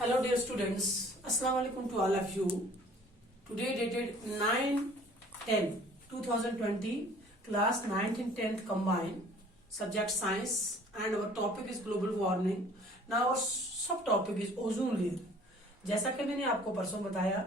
Hello dear students, Assalamu alaikum to all of you. Today dated 9/10/2020, class 9th and 10th combined, subject science, and our topic is global warming. Now our subtopic is ozone layer. जैसा कि मैंने आपको परसों बताया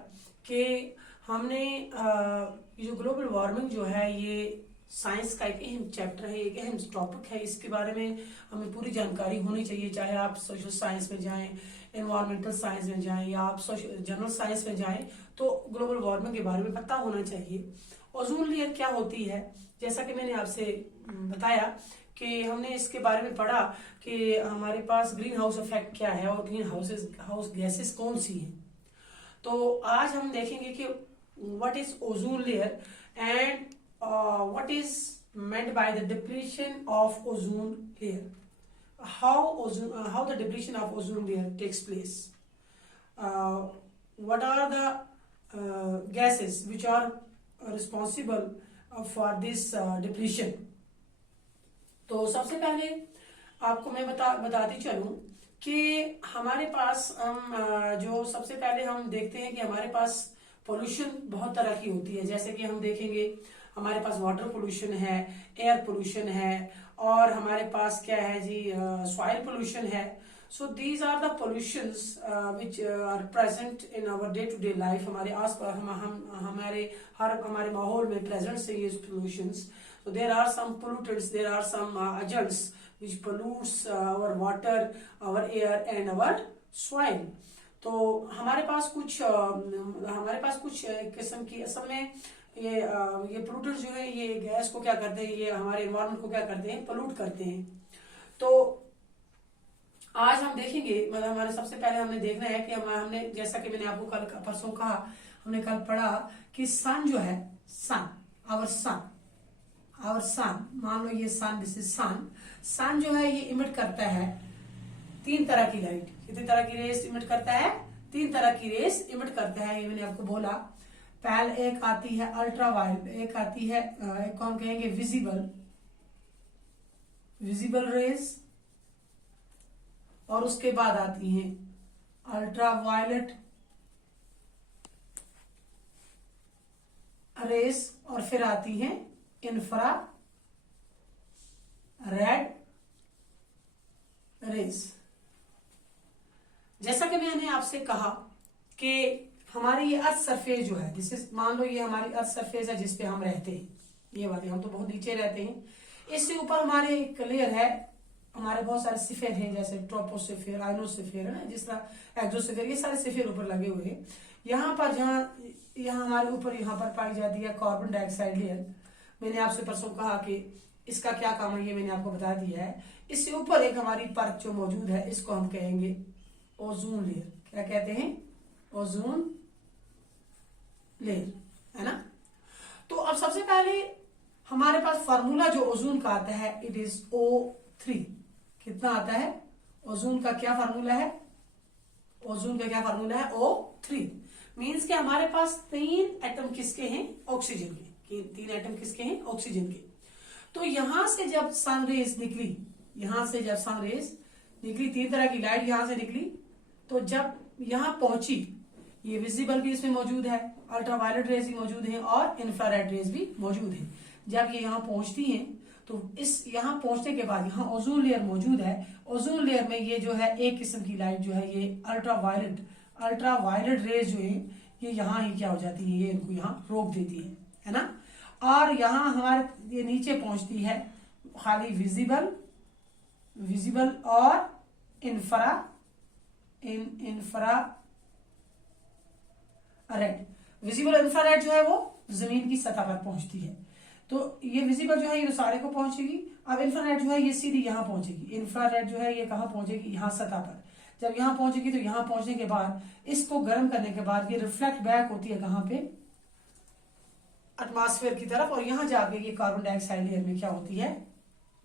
कि हमने ये जो ग्लोबल वार्मिंग जो है ये साइंस का एक अहम चैप्टर है, एक अहम टॉपिक है। इसके बारे में हमें पूरी जानकारी होनी चाहिए, चाहे आप सोशल साइंस में जाएं, एनवायरमेंटल साइंस में जाएं या आप जनरल साइंस में जाएं, तो ग्लोबल वार्मिंग के बारे में पता होना चाहिए। ओजोन लेयर क्या होती है, जैसा कि मैंने आपसे बताया कि हमने इसके बारे में पढ़ा कि हमारे पास ग्रीन हाउस इफेक्ट क्या है और ग्रीन हाउस गैसेस कौन सी हैं। तो आज हम देखेंगे कि what is ozone layer and what is meant by the depletion of ozone layer, how the depletion of ozone layer takes place, what are the gases which are responsible for this depletion। तो सबसे पहले आपको मैं बताती चलूं कि हमारे पास जो सबसे पहले हम देखते हैं कि हमारे पास पोल्यूशन बहुत तरह की होती है। जैसे कि हम देखेंगे हमारे पास वाटर पोल्यूशन है, एयर पोल्यूशन है, और हमारे पास क्या है जी, सॉइल पोल्यूशन है। So these are the pollutions which are present in our day to day life. हमारे आस पास हमारे माहौल में प्रेजेंट से ये पोल्यूशंस। So there are some pollutants, there are some agents which pollutes our water, our air and our soil। तो हमारे पास कुछ किस्म की असल में ये पोल्यूटर्स जो है ये गैस को क्या करते हैं, ये हमारे एनवायरनमेंट को क्या करते हैं, पोल्यूट करते हैं। तो आज हम देखेंगे, मतलब हमारे सबसे पहले हमने देखना है कि हमने जैसा कि मैंने आपको कल परसों कहा, हमने कल पढ़ा कि सन जो है, आवर सन, मान लो ये सन, दिस इज सन जो है ये इमिट करता है 3 तरह की लाइट। कितनी तरह की रेस इमिट करता है? 3 तरह की रेस इमिट करता है। ये मैंने आपको बोला। पहले एक आती है अल्ट्रावायलेट, एक आती है एक को हम कहेंगे विजिबल रेस, और उसके बाद आती हैं अल्ट्रावायलेट रेस, और फिर आती हैं इंफ्रा रेड रेस। जैसा कि मैंने आपसे कहा कि हमारी ये अर्थ सरफेस जो है, जिससे मान लो ये हमारी अर्थ सरफेस है जिसपे हम रहते हैं, ये वाली, हम तो बहुत नीचे रहते हैं। इससे ऊपर हमारे एक लेयर है, हमारे बहुत सारे सिफेर हैं, जैसे ट्रोपोस्फेयर, आइनोस्फेयर है ना, जिस तरह एक्सोस्फेयर, ये सारे सिफेर ऊपर लगे हुए हैं। यहाँ पर यहाँ हमारे ऊपर यहाँ पर पाई जाती है कार्बन डाइऑक्साइड लेयर। मैंने आपसे परसों कहा कि इसका क्या काम है, ये मैंने आपको बता दिया है। इससे ऊपर एक हमारी परत जो मौजूद है, इसको हम कहेंगे ओजोन लेयर। क्या कहते हैं? ओजोन लेयर, है ना। तो अब सबसे पहले हमारे पास फार्मूला जो ओजोन का आता है, इट इज O3। कितना आता है? ओजोन का क्या फार्मूला है? ओजोन का क्या फार्मूला है? O3। मीन्स कि हमारे पास 3 एटम किसके हैं? ऑक्सीजन के। 3 एटम किसके हैं? ऑक्सीजन के। तो यहां से जब सन रेज निकली, 3 तरह की लाइट यहां से निकली, तो जब यहां पहुंची, ये विजिबल भी इसमें मौजूद है, अल्ट्रावायलेट रेज भी मौजूद है और इंफ्रारेड रेज भी मौजूद है। जब ये यहाँ पहुंचती हैं, तो इस यहाँ पहुंचने के बाद यहाँ ओजोन लेयर मौजूद है। ओजोन लेयर में ये जो है एक किस्म की लाइट जो है, ये अल्ट्रावायलेट रेज जो है, ये यहाँ ही क्या हो जाती है, ये इनको यहाँ रोक देती है ना। और यहाँ हमारे ये नीचे पहुंचती है खाली विजिबल और इंफ्रारेड। विजिबल इंफ्रारेड जो है वो जमीन की सतह पर पहुंचती है। तो ये विजिबल जो है ये सारे को पहुंचेगी। अब इंफ्रारेड जो है ये सीधी यहाँ पहुंचेगी। इंफ्रारेड जो है ये कहाँ पहुंचेगी? यहाँ सतह पर। जब यहाँ पहुंचेगी तो यहाँ पहुंचने के बाद इसको गर्म करने के बाद ये रिफ्लेक्ट बैक होती है कहाँ पे? एटमॉस्फेयर की तरफ, और यहाँ जाके ये कार्बन डाइऑक्साइड लेयर में क्या होती है?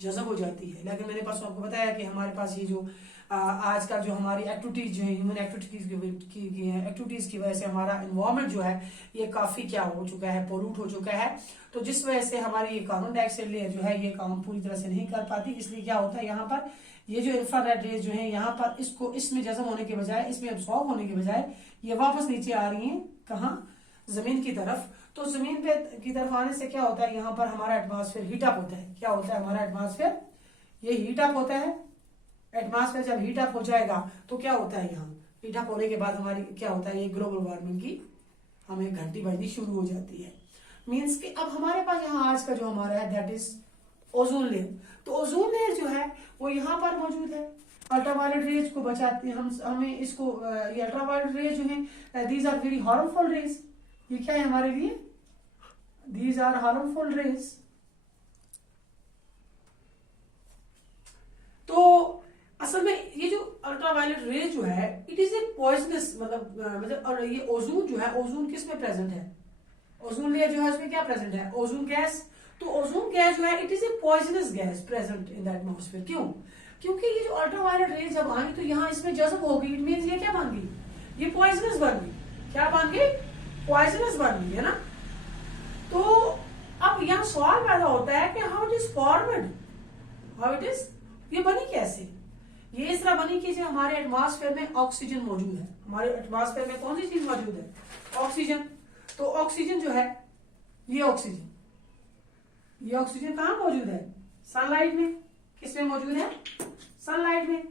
जज़ब हो जाती है। लेकिन मैंने परसों आपको बताया कि हमारे पास ये जो आजकल जो हमारी एक्टिविटीज जो है, ह्यूमन एक्टिविटीज की वजह से हमारा एनवायरमेंट जो है ये काफी क्या हो चुका है? पोल्यूट हो चुका है। तो जिस वजह से हमारी ये कार्बन डाइऑक्साइड लेयर जो है ये काम पूरी तरह से नहीं कर पाती। इसलिए क्या होता है, यहाँ पर ये जो इंफ्रारेड रेज जो है यहाँ पर इसको इसमें जज्ब होने के बजाय, इसमें एब्सॉर्ब होने के बजाय ये वापस नीचे आ रही हैं कहाँ, जमीन की तरफ। तो जमीन पे की तरफ आने से क्या होता है, यहाँ पर हमारा एटमॉस्फेयर हीटअप होता है। क्या होता है हमारा एटमॉस्फेयर, ये हीटअप होता है। एटमॉस्फेयर जब हीटअप हो जाएगा तो क्या होता है, यहाँ हीटअप होने के बाद हमारी क्या होता है, ये ग्लोबल वार्मिंग की हमें घंटी बजनी शुरू हो जाती है। मीन्स कि अब हमारे पास यहाँ आज का जो हमारा है दैट इज ओजोन लेयर। तो ओजोन लेयर जो है वो यहाँ पर मौजूद है। अल्ट्रावायलेट रेज को बचाते हैं हमें इसको ये अल्ट्रावायलेट रेज जो है these are very harmful rays. ये क्या है हमारे लिए, दीज आर हार्मफुल रेज। तो असल में ये जो अल्ट्रावायलेट रेज जो है इट इज ए पॉइजनस, मतलब और ये ओजोन जो है, ओजोन किस में प्रेजेंट है, ओजोन लेयर जो है उसमें क्या प्रेजेंट है, ओजोन गैस। तो ओजोन गैस जो है it is a poisonous gas present in the atmosphere. क्यों, क्योंकि ये जो अल्ट्रावायलेट रेज जब आई तो यहाँ इसमें जज्ब हो गई, इट मींस ये क्या बन गई, ये पॉइजनस बन गई। क्या बन गई, पॉइजनस बन गई, है ना। तो अब यहाँ सवाल पैदा होता है कि how it is formed, how it is, ये बनी कैसे। ये इस तरह बनी कि जो हमारे एटमॉस्फेयर में ऑक्सीजन मौजूद है। हमारे एटमॉस्फेयर में कौन सी चीज मौजूद है, ऑक्सीजन। तो ऑक्सीजन जो है, ये ऑक्सीजन, ये ऑक्सीजन कहाँ मौजूद है, सनलाइट में। किसमें मौजूद है, सनलाइट में।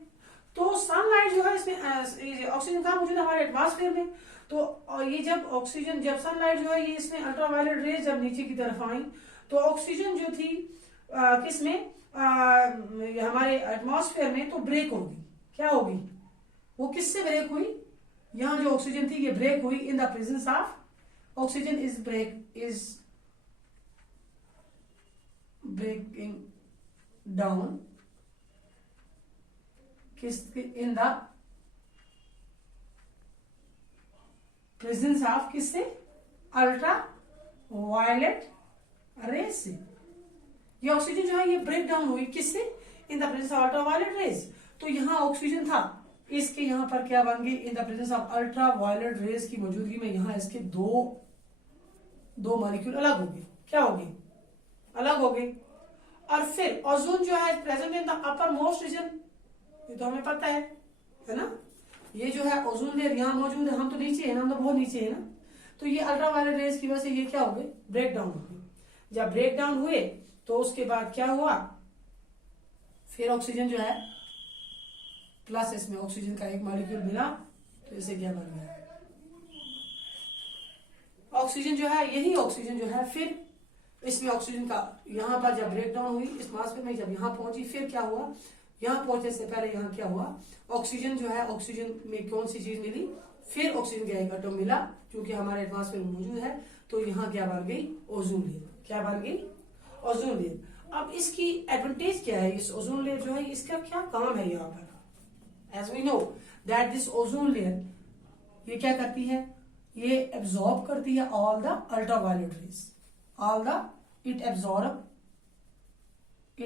तो सनलाइट जो है इसमें ऑक्सीजन कहाँ मौजूद है, हमारे एटमॉस्फेयर में। तो ये जब ऑक्सीजन, जब सनलाइट जो है ये इसमें अल्ट्रावायलेट रेज जब नीचे की तरफ आई तो ऑक्सीजन जो थी किसमें, हमारे एटमॉस्फेयर में, तो ब्रेक होगी। क्या होगी, वो किससे ब्रेक हुई, यहाँ जो ऑक्सीजन थी ये ब्रेक हुई इन the presence of, oxygen is breaking down in the presence of किससे, अल्ट्रा वायलेट रेज से। ये ऑक्सीजन जो है ये ब्रेक डाउन हुई किससे, in the presence of ultra violet rays. तो यहाँ ऑक्सीजन था, इसके यहाँ पर क्या बन गई, in the presence of ultra violet rays की मौजूदगी में यहाँ इसके दो मॉलिक्यूल अलग हो गए। क्या हो गए, अलग हो गए। और फिर ओजोन जो है present in the uppermost region, ये तो हमें पता है ना। ये जो है ओजोन लेयर यहाँ मौजूद है, हम तो नीचे है ना, हम तो बहुत नीचे है ना। तो ये अल्ट्रावायलेट रेज की वजह से ये क्या हो गए, ब्रेक डाउन हो गए। जब ब्रेक डाउन हुए तो उसके बाद क्या हुआ, फिर ऑक्सीजन जो है प्लस इसमें ऑक्सीजन का एक मॉलिक्यूल मिला तो इसे क्या बन गया, ऑक्सीजन जो है, यही ऑक्सीजन जो है फिर इसमें ऑक्सीजन का यहाँ पर जब ब्रेकडाउन हुई इस एटमॉस्फेयर में, जब यहाँ पहुंची फिर क्या हुआ, यहाँ पहुंचने से पहले यहाँ क्या हुआ, ऑक्सीजन जो है, ऑक्सीजन में कौन सी चीज मिली, फिर ऑक्सीजन का एक एटम मिला क्योंकि हमारे एटमॉस्फेयर में मौजूद है। तो यहाँ क्या बन गई, ओजोन लेयर। क्या बन गई, ओजोन लेयर। अब इसकी एडवांटेज क्या है, इस ओजोन लेयर जो है इसका क्या काम है यहाँ पर। As we know that this ozone layer ये क्या करती है, ये एब्जॉर्ब करती है all the ultraviolet rays, all the it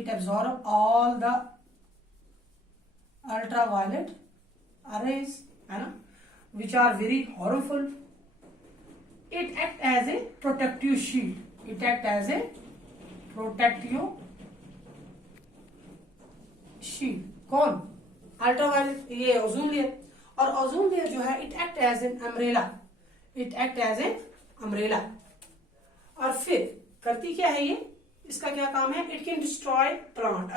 absorb all the ultraviolet rays, है ना, which are very harmful. It act as a protective shield, it act as a protective shield। कौन, अल्ट्रावायलेट, ये ओजोन लेयर। और ozone layer जो है it act as an umbrella, it act as an umbrella. और फिर करती क्या है ये, इसका क्या काम है, इट कैन डिस्ट्रॉय प्लांट।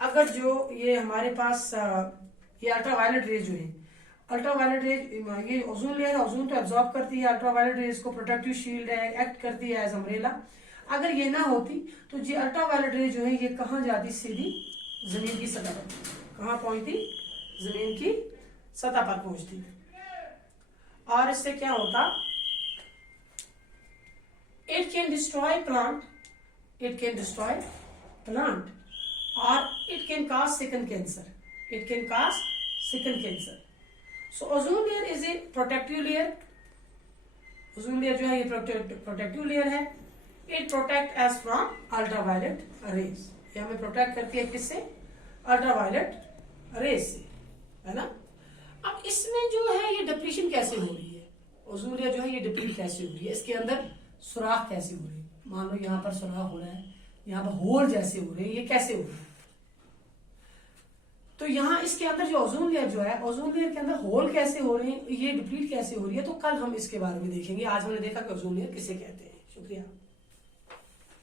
अगर जो ये हमारे पास ये अल्ट्रावायलेट रेज जो है, अल्ट्रावायलेट रेज, ये ओजोन लेयर है, ओजोन तो एब्जॉर्ब करती है, अल्ट्रावायलेट रेज को प्रोटेक्टिव शील्ड है, एक्ट करती है एज अम्ब्रेला। अगर ये ना होती तो ये अल्ट्रावायलेट रेज जो है ये कहाँ जाती, सीधी जमीन की सतह पर। कहाँ पहुंचती, जमीन की सतह पर पहुंचती। और इससे क्या होता, it can destroy plant, it can destroy plant, or it can cause second cancer, it can cause second cancer. So ozone layer is a protective layer, ozone layer जो है ये protective layer है, it protect us from ultraviolet rays, ये हमें protect करती है किससे, ultraviolet rays से, है ना। अब इसमें जो है ये डिप्लीशन कैसे हो रही है, ओजोन लेयर जो है ये डिप्लीट कैसे हो रही है, इसके अंदर सुराख कैसे हो रहे हैं। मान लो यहाँ पर सुराख हो रहा है, यहाँ पर होल जैसे हो रहे हैं, ये कैसे हो रहे हैं। तो यहाँ इसके अंदर जो ओजोन लेयर जो है, ओजोन लेयर के अंदर होल कैसे हो रहे हैं, ये डिप्लीट कैसे हो रही है, तो कल हम इसके बारे में देखेंगे। आज हमने देखा कि ओजोन लेयर किसे कहते हैं। शुक्रिया।